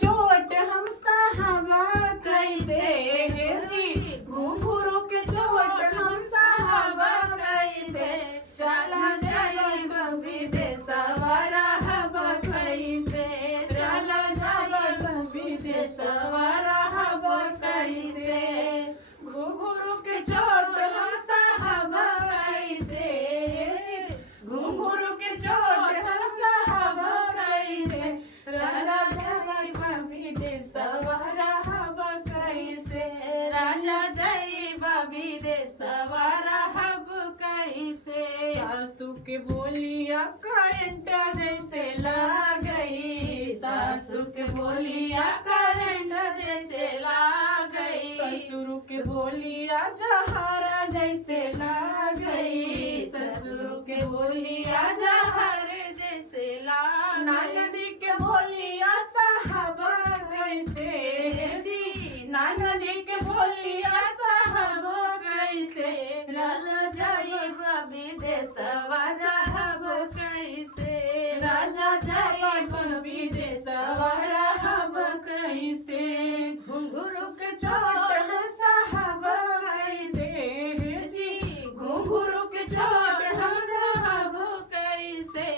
चोट हम साहबा कैसे हे जी, घुंघरू के चोट हम साहबा कैसे, चला जाई विदेशवा रहब कैसे, चला जाई विदेशवा रहब कैसे, घुंघरू के चोट हम साहबा कैसे हे जी, घुंघरू के चोट हम साहबा कैसे, राजा जाई विदेशवा रहब कैसे, राजा जाई विदेशवा रहब कैसे। सासू के बोलिया करंट जैसे लागई, सासू के बोलिया करंट जैसे लागई, ससुर के बोलिया जहरा जैसे लागई, ससुर के बोलिया जहर जैसे लागई, ननदी के बोलिया साहबा कैसे जी, ननदी के बोलिया साहबा कैसे, राजा जाई विदेशवा रहब कैसे, राजा जाई विदेशवा रहब कैसे, घुंघरू के चोट हम साहबा कैसे हे जी, घुंघरू के चोट हम साहबा कैसे,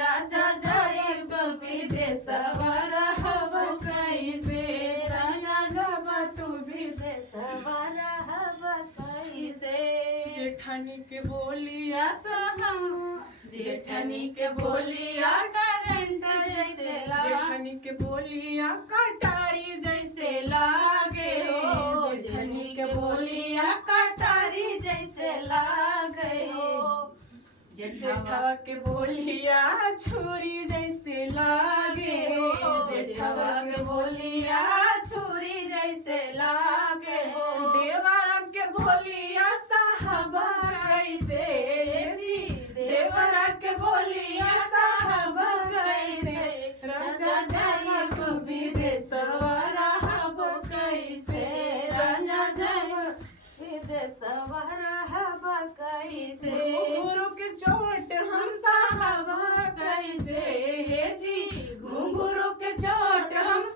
राजा जाई विदेशवा रहब कैसे, राजा जब तू विदेशवा रहब कैसे। जेठानी के बोलिया तो हम, जेठानी के बोलिया करंट जैसे लागे, जेठानी के बोलिया कटारी जैसे लागे हो, जेठानी के बोलिया कटारी जैसे लागे हो, जेठवा के बोलिया छुरी जैसे लागे हो, जेठवा के बोलिया छुरी जैसे लागे हो, देवरा के बोलिया साहबा कैसे जी, देवरा के बोलिया साहबा कैसे, राजा जाई विदेशवा रहब कैसे, राजा जाई विदेशवा रहब कैसे, घुंघरू के चोट हम साहबा कैसे हे जी, घुंघरू के चोट हम